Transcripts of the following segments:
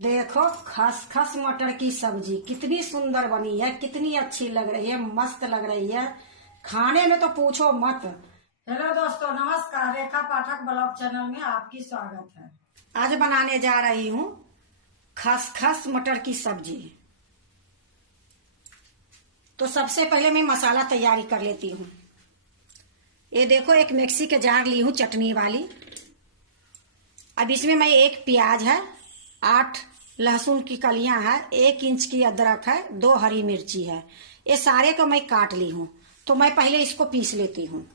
देखो, खसखस मटर की सब्जी कितनी सुंदर बनी है, कितनी अच्छी लग रही है, मस्त लग रही है। खाने में तो पूछो मत। हेलो दोस्तों, नमस्कार। रेखा पाठक ब्लॉग चैनल में आपकी स्वागत है। आज बनाने जा रही हूँ खसखस मटर की सब्जी। तो सबसे पहले मैं मसाला तैयारी कर लेती हूँ। ये देखो, एक मिक्सी के जार ली हूँ चटनी वाली। अब इसमें मैं एक प्याज है, 8 लहसुन की कलियां है, 1 इंच की अदरक है, 2 हरी मिर्ची है। ये सारे को मैं काट ली हूँ। तो मैं पहले इसको पीस लेती हूँ।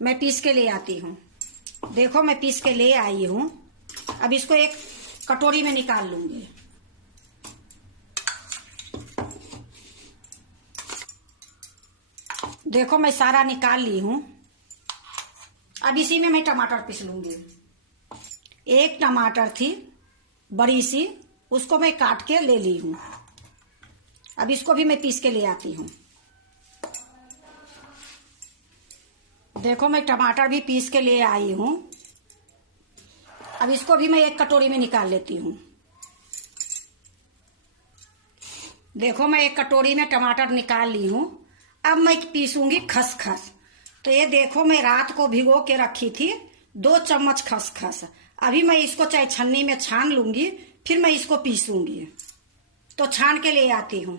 मैं पीस के ले आती हूँ। देखो, मैं पीस के ले आई हूँ। अब इसको एक कटोरी में निकाल लूंगी। देखो, मैं सारा निकाल ली हूँ। अब इसी में मैं टमाटर पीस लूंगी। एक टमाटर थी बड़ी सी, उसको मैं काट के ले ली हूँ। अब इसको भी मैं पीस के ले आती हूँ। देखो, मैं टमाटर भी पीस के ले आई हूँ। अब इसको भी मैं एक कटोरी में निकाल लेती हूँ। देखो, मैं एक कटोरी में टमाटर निकाल ली हूँ। अब मैं पीसूंगी खसखस। तो ये देखो, मैं रात को भिगो के रखी थी 2 चम्मच खसखस। अभी मैं इसको चाहे छन्नी में छान लूंगी, फिर मैं इसको पीसूंगी। तो छान के ले आती हूँ।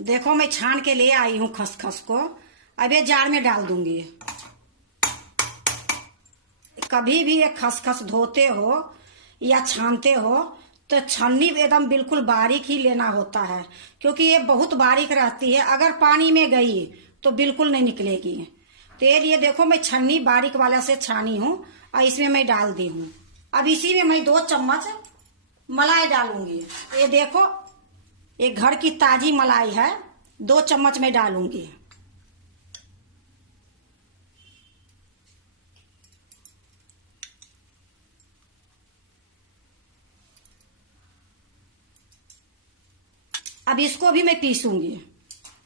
देखो, मैं छान के ले आई हूँ खसखस को। अब ये जार में डाल दूंगी। कभी भी ये खसखस धोते हो या छानते हो तो छन्नी एकदम बिल्कुल बारीक ही लेना होता है, क्योंकि ये बहुत बारीक रहती है। अगर पानी में गई तो बिल्कुल नहीं निकलेगी। तो ये लिए देखो, मैं छन्नी बारीक वाला से छानी हूँ और इसमें मैं डाल दी हूँ। अब इसी में मैं 2 चम्मच मलाई डालूंगी। ये देखो, ये घर की ताजी मलाई है, 2 चम्मच मैं डालूंगी। अब इसको भी मैं पीसूंगी।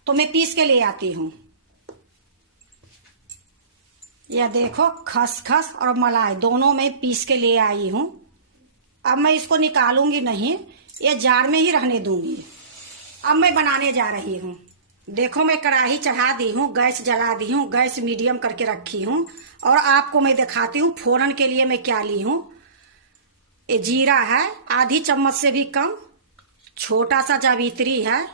तो मैं पीस के ले आती हूँ। यह देखो, खसखस और मलाई दोनों मैं पीस के ले आई हूँ। अब मैं इसको निकालूंगी नहीं, ये जार में ही रहने दूंगी। अब मैं बनाने जा रही हूँ। देखो, मैं कढ़ाई चढ़ा दी हूँ, गैस जला दी हूँ, गैस मीडियम करके रखी हूँ। और आपको मैं दिखाती हूँ फोरन के लिए मैं क्या ली हूँ। ये जीरा है, आधी चम्मच से भी कम। छोटा सा जावित्री है,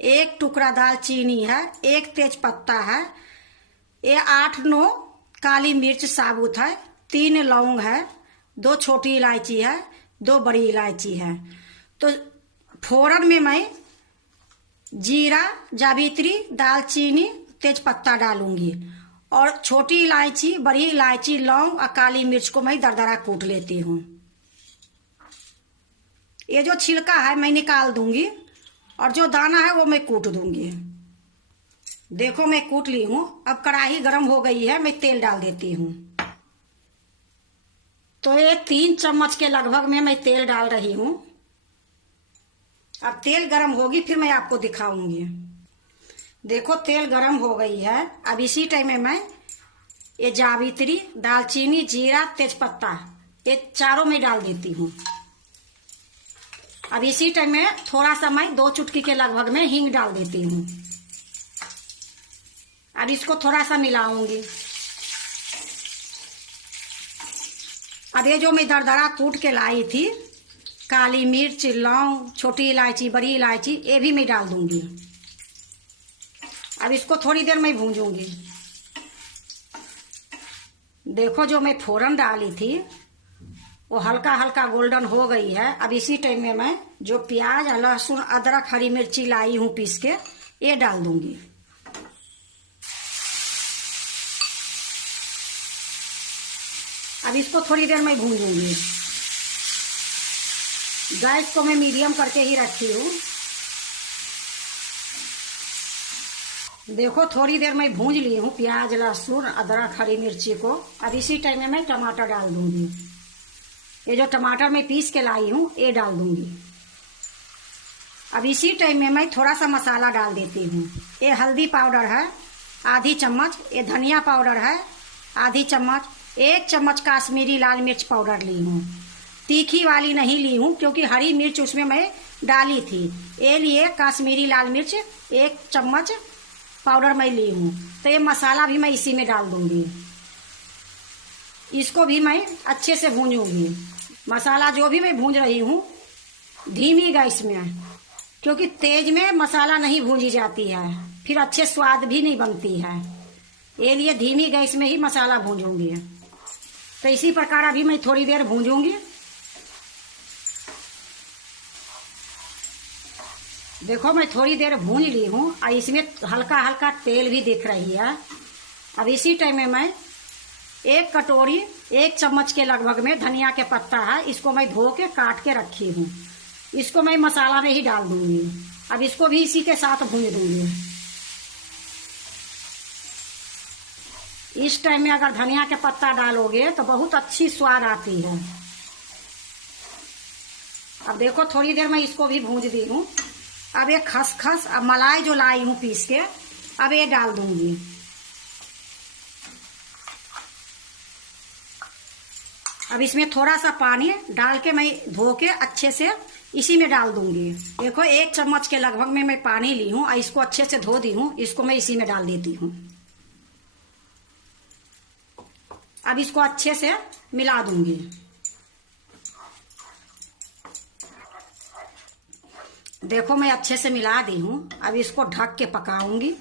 1 टुकड़ा दालचीनी है, 1 तेज पत्ता है, ये 8-9 काली मिर्च साबुत है, 3 लौंग है, 2 छोटी इलायची है, 2 बड़ी इलायची है। तो फोरन में मैं जीरा, जावित्री, दालचीनी, तेज पत्ता डालूंगी। और छोटी इलायची, बड़ी इलायची, लौंग और काली मिर्च को मैं दरदरा कूट लेती हूँ। ये जो छिलका है मैं निकाल दूंगी और जो दाना है वो मैं कूट दूंगी। देखो, मैं कूट ली हूँ। अब कढ़ाई गर्म हो गई है, मैं तेल डाल देती हूँ। तो ये 3 चम्मच के लगभग में मैं तेल डाल रही हूँ। अब तेल गर्म होगी फिर मैं आपको दिखाऊंगी। देखो, तेल गर्म हो गई है। अब इसी टाइम में मैं ये जावित्री, दालचीनी, जीरा, तेजपत्ता, ये चारों में डाल देती हूँ। अब इसी टाइम में थोड़ा सा मैं 2 चुटकी के लगभग में हींग डाल देती हूँ। अब इसको थोड़ा सा मिलाऊंगी। अब ये जो मैं दरदरा कूट के लाई थी, काली मिर्च, लौंग, छोटी इलायची, बड़ी इलायची, ये भी मैं डाल दूंगी। अब इसको थोड़ी देर मैं भूंजूंगी। देखो, जो मैं फोरन डाली थी वो हल्का हल्का गोल्डन हो गई है। अब इसी टाइम में मैं जो प्याज, लहसुन, अदरक, हरी मिर्ची लाई हूं पीस के, ये डाल दूंगी। अब इसको थोड़ी देर मैं भूंजूंगी। गैस को मैं मीडियम करके ही रखी हूँ। देखो, थोड़ी देर मैं भूंज ली हूँ प्याज, लहसुन, अदरक, हरी मिर्ची को। अब इसी टाइम में मैं टमाटर डाल दूंगी। ये जो टमाटर मैं पीस के लाई हूँ ये डाल दूंगी। अब इसी टाइम में मैं थोड़ा सा मसाला डाल देती हूँ। ये हल्दी पाउडर है आधी चम्मच, ये धनिया पाउडर है आधी चम्मच, 1 चम्मच कश्मीरी लाल मिर्च पाउडर ली हूँ। तीखी वाली नहीं ली हूँ क्योंकि हरी मिर्च उसमें मैं डाली थी, ये लिए कश्मीरी लाल मिर्च 1 चम्मच पाउडर मैं ली हूँ। तो ये मसाला भी मैं इसी में डाल दूंगी। इसको भी मैं अच्छे से भूनूंगी। मसाला जो भी मैं भून रही हूँ धीमी गैस में, क्योंकि तेज में मसाला नहीं भूंजी जाती है, फिर अच्छे स्वाद भी नहीं बनती है। ये लिए धीमी गैस में ही मसाला भूंजूंगी। तो इसी प्रकार अभी मैं थोड़ी देर भूंजूंगी। देखो मैं थोड़ी देर भून ली हूँ और इसमें हल्का हल्का तेल भी दिख रही है। अब इसी टाइम में मैं 1 कटोरी 1 चम्मच के लगभग में धनिया के पत्ता है, इसको मैं धो के काट के रखी हूँ। इसको मैं मसाला में ही डाल दूंगी। अब इसको भी इसी के साथ भून दूंगी। इस टाइम में अगर धनिया के पत्ता डालोगे तो बहुत अच्छी स्वाद आती है। अब देखो थोड़ी देर मैं इसको भी भून दी हूँ। अब ये खसखस अब मलाई जो लाई हूँ पीस के, अब ये डाल दूंगी। अब इसमें थोड़ा सा पानी डाल के मैं धो के अच्छे से इसी में डाल दूंगी। देखो 1 चम्मच के लगभग में मैं पानी ली हूँ और इसको अच्छे से धो दी हूँ। इसको मैं इसी में डाल देती हूँ। अब इसको अच्छे से मिला दूंगी। देखो मैं अच्छे से मिला दी हूँ। अब इसको ढक के पकाऊंगी।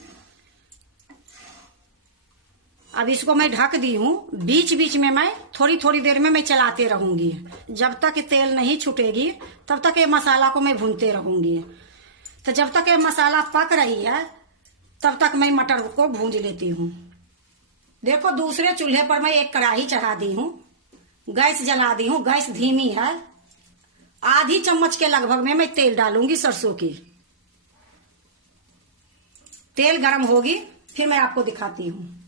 अब इसको मैं ढक दी हूँ। बीच बीच में मैं थोड़ी थोड़ी देर में मैं चलाते रहूंगी। जब तक तेल नहीं छूटेगी तब तक ये मसाला को मैं भूनते रहूंगी। तो जब तक ये मसाला पक रही है तब तक मैं मटर को भूंज लेती हूँ। देखो दूसरे चूल्हे पर मैं एक कढ़ाई चढ़ा दी हूँ, गैस जला दी हूँ। गैस धीमी है। आधी चम्मच के लगभग में मैं तेल डालूंगी सरसों की। तेल गरम होगी फिर मैं आपको दिखाती हूँ।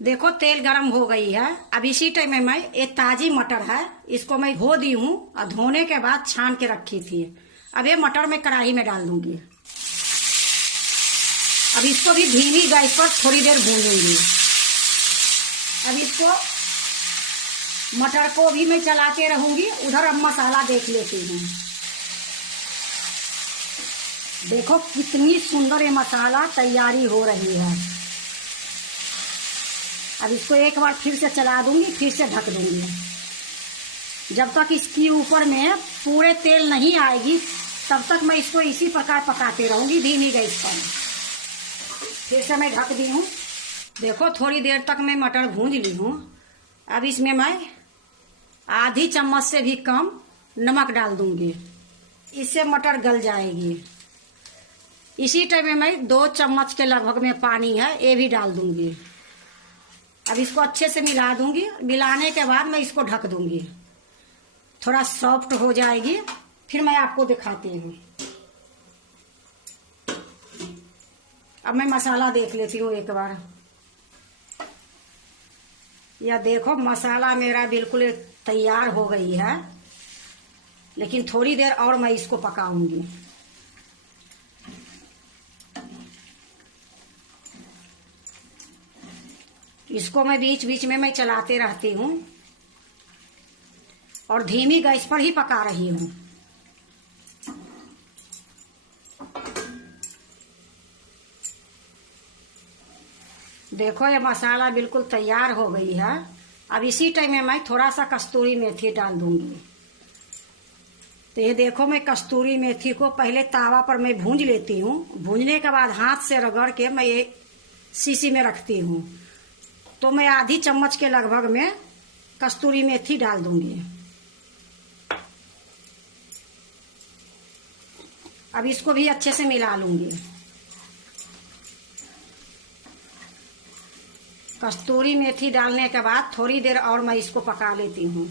देखो तेल गरम हो गई है। अब इसी टाइम में मैं एक ताजी मटर है, इसको मैं धो दी हूँ और धोने के बाद छान के रखी थी। अब ये मटर मैं कढ़ाई में डाल दूंगी। अब इसको भी धीमी गैस पर थोड़ी देर भूनूंगी। अब इसको मटर को भी मैं चलाते रहूंगी। उधर अब मसाला देख लेती हूँ। देखो कितनी सुंदर ये मसाला तैयारी हो रही है। अब इसको एक बार फिर से चला दूंगी, फिर से ढक दूंगी। जब तक इसकी ऊपर में पूरे तेल नहीं आएगी तब तक मैं इसको इसी प्रकार पकाते रहूंगी धीमी गैस पर। फिर से मैं ढक दी हूँ। देखो थोड़ी देर तक मैं मटर भूंज ली हूँ। अब इसमें मैं आधी चम्मच से भी कम नमक डाल दूंगी। इससे मटर गल जाएगी। इसी टाइम में मैं 2 चम्मच के लगभग में पानी है ये भी डाल दूंगी। अब इसको अच्छे से मिला दूंगी। मिलाने के बाद मैं इसको ढक दूंगी। थोड़ा सॉफ्ट हो जाएगी फिर मैं आपको दिखाती हूँ। अब मैं मसाला देख लेती हूँ एक बार। यह देखो मसाला मेरा बिल्कुल तैयार हो गई है, लेकिन थोड़ी देर और मैं इसको पकाऊंगी। इसको मैं बीच बीच में मैं चलाते रहती हूँ और धीमी गैस पर ही पका रही हूँ। देखो ये मसाला बिल्कुल तैयार हो गई है। अब इसी टाइम में मैं थोड़ा सा कस्तूरी मेथी डाल दूंगी। तो ये देखो मैं कस्तूरी मेथी को पहले तावा पर मैं भूंज लेती हूँ। भूंजने के बाद हाथ से रगड़ के मैं ये शीशी में रखती हूँ। तो मैं आधी चम्मच के लगभग में कस्तूरी मेथी डाल दूंगी। अब इसको भी अच्छे से मिला लूंगी। कस्तूरी मेथी डालने के बाद थोड़ी देर और मैं इसको पका लेती हूँ।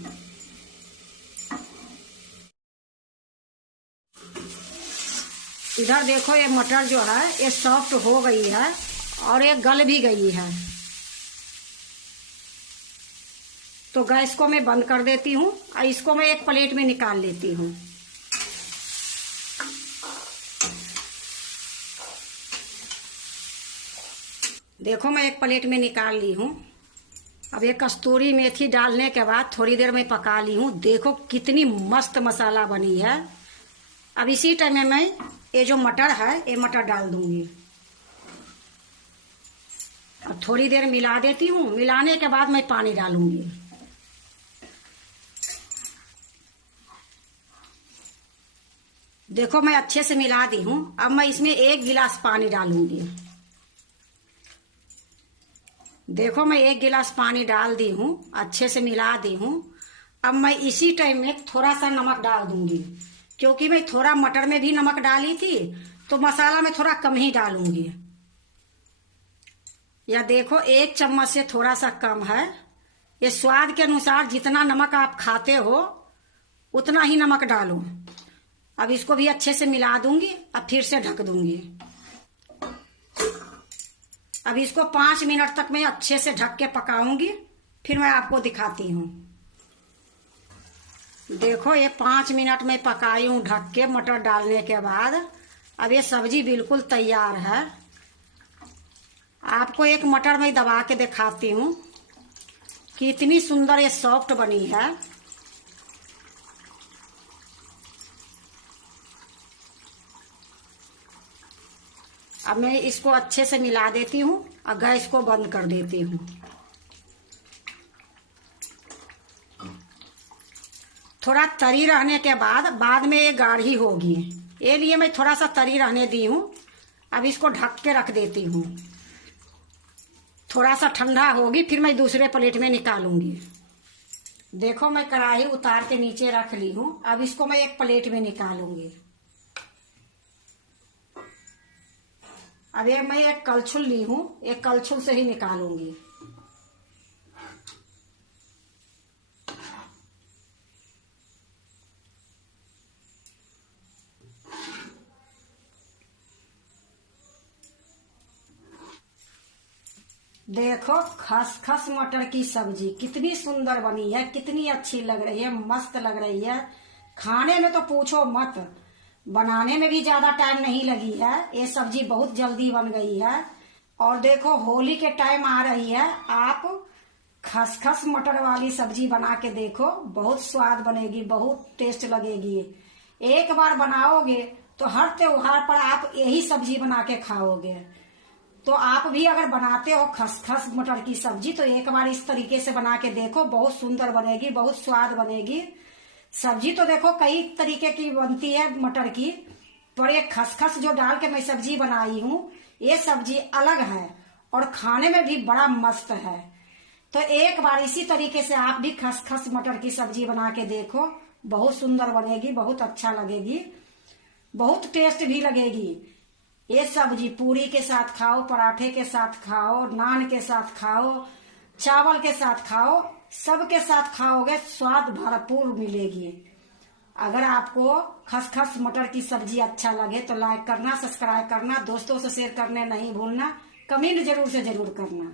इधर देखो ये मटर जो है ये सॉफ्ट हो गई है और ये गल भी गई है। तो गैस को मैं बंद कर देती हूँ और इसको मैं एक प्लेट में निकाल लेती हूँ। देखो मैं एक प्लेट में निकाल ली हूँ। अब ये कस्तूरी मेथी डालने के बाद थोड़ी देर में पका ली हूँ। देखो कितनी मस्त मसाला बनी है। अब इसी टाइम में मैं ये जो मटर है ये मटर डाल दूंगी। अब थोड़ी देर मिला देती हूँ। मिलाने के बाद मैं पानी डालूंगी। देखो मैं अच्छे से मिला दी हूँ। अब मैं इसमें 1 गिलास पानी डालूंगी। देखो मैं 1 गिलास पानी डाल दी हूँ, अच्छे से मिला दी हूँ। अब मैं इसी टाइम में थोड़ा सा नमक डाल दूंगी, क्योंकि मैं थोड़ा मटर में भी नमक डाली थी तो मसाला में थोड़ा कम ही डालूंगी। या देखो 1 चम्मच से थोड़ा सा कम है। ये स्वाद के अनुसार जितना नमक आप खाते हो उतना ही नमक डालो। अब इसको भी अच्छे से मिला दूंगी। अब फिर से ढक दूंगी। अब इसको 5 मिनट तक मैं अच्छे से ढक के पकाऊंगी, फिर मैं आपको दिखाती हूँ। देखो ये 5 मिनट में पकाई हूँ ढक के मटर डालने के बाद। अब ये सब्जी बिल्कुल तैयार है। आपको एक मटर में दबा के दिखाती हूँ कि इतनी सुंदर ये सॉफ्ट बनी है। अब मैं इसको अच्छे से मिला देती हूँ और गैस को बंद कर देती हूँ। थोड़ा तरी रहने के बाद में ये गाढ़ी होगी, ये लिए मैं थोड़ा सा तरी रहने दी हूँ। अब इसको ढक के रख देती हूँ। थोड़ा सा ठंडा होगी फिर मैं दूसरे प्लेट में निकालूंगी। देखो मैं कढ़ाई उतार के नीचे रख ली हूँ। अब इसको मैं एक प्लेट में निकालूंगी। अब ये मैं एक कलछुल ली हूँ, एक कलछुल से ही निकालूंगी। देखो खसखस मटर की सब्जी कितनी सुंदर बनी है, कितनी अच्छी लग रही है, मस्त लग रही है। खाने में तो पूछो मत, बनाने में भी ज्यादा टाइम नहीं लगी है। ये सब्जी बहुत जल्दी बन गई है। और देखो होली के टाइम आ रही है, आप खसखस मटर वाली सब्जी बना के देखो, बहुत स्वाद बनेगी, बहुत टेस्ट लगेगी। एक बार बनाओगे तो हर त्योहार पर आप यही सब्जी बना के खाओगे। तो आप भी अगर बनाते हो खसखस मटर की सब्जी तो एक बार इस तरीके से बना के देखो, बहुत सुंदर बनेगी, बहुत स्वाद बनेगी। सब्जी तो देखो कई तरीके की बनती है मटर की, पर ये खसखस जो डाल के मैं सब्जी बनाई हूँ ये सब्जी अलग है और खाने में भी बड़ा मस्त है। तो एक बार इसी तरीके से आप भी खसखस मटर की सब्जी बना के देखो, बहुत सुंदर बनेगी, बहुत अच्छा लगेगी, बहुत टेस्ट भी लगेगी। ये सब्जी पूरी के साथ खाओ, पराठे के साथ खाओ, नान के साथ खाओ, चावल के साथ खाओ, सबके साथ खाओगे स्वाद भरपूर मिलेगी। अगर आपको खसखस मटर की सब्जी अच्छा लगे तो लाइक करना, सब्सक्राइब करना, दोस्तों से शेयर करने नहीं भूलना, कमेंट जरूर से जरूर करना।